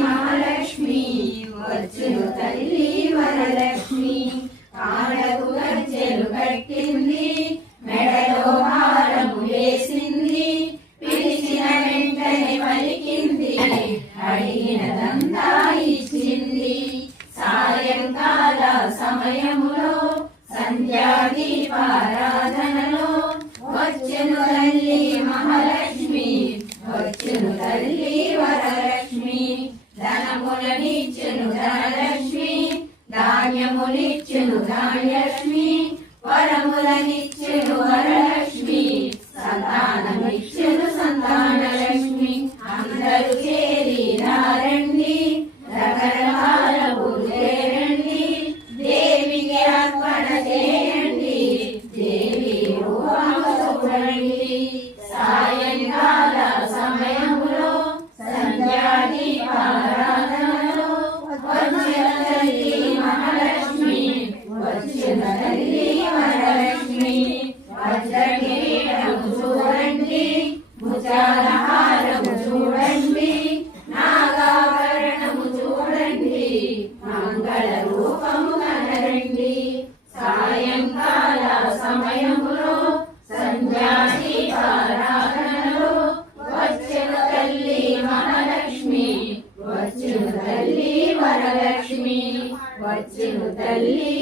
మహాలక్ష్మి వచ్చును తల్లి వరలక్ష్మి కాళ్ళకు గజ్జెలు కట్టింది మెడలో హారము వేసింది పిలిచిన వెంటనే పలికింది అడిగినదంతా ఇచ్చింది సాయంకాల సమయములో సంధ్యాదీపారాధనలో వచ్చును తల్లి మహాలక్ష్మి వచ్చును తల్లి వరలక్ష్మి ధనములనిచ్చును ధనలక్ష్మి ధాన్యములిచ్చును ధాన్యలక్ష్మి వరములనిచ్చును వరలక్ష్మి సంతానమిచ్చును సంతానలక్ష్మి అందరూ చేరి రండి రకరకాల పూజేయండి దేవికి అర్పణ చేయండి దేవి రూపము చూడండి సాయంకాల సమయములో సంధ్యాదీపారాధనలో వచ్చిన తల్లి మహాలక్ష్మి వచ్చిన తల్లి వరలక్ష్మి వజ్రకిరీటము చూడండి ముత్యాల హారము చూడండి నాగాభరణము చూడండి మంగళ రూపము కనరండి సాయంకాల సమయములో సంధ్యాదీపారాధనలో వచ్చిన తల్లి మహాలక్ష్మి వచ్చిన తల్లి వరలక్ష్మి వచ్చిన తల్లి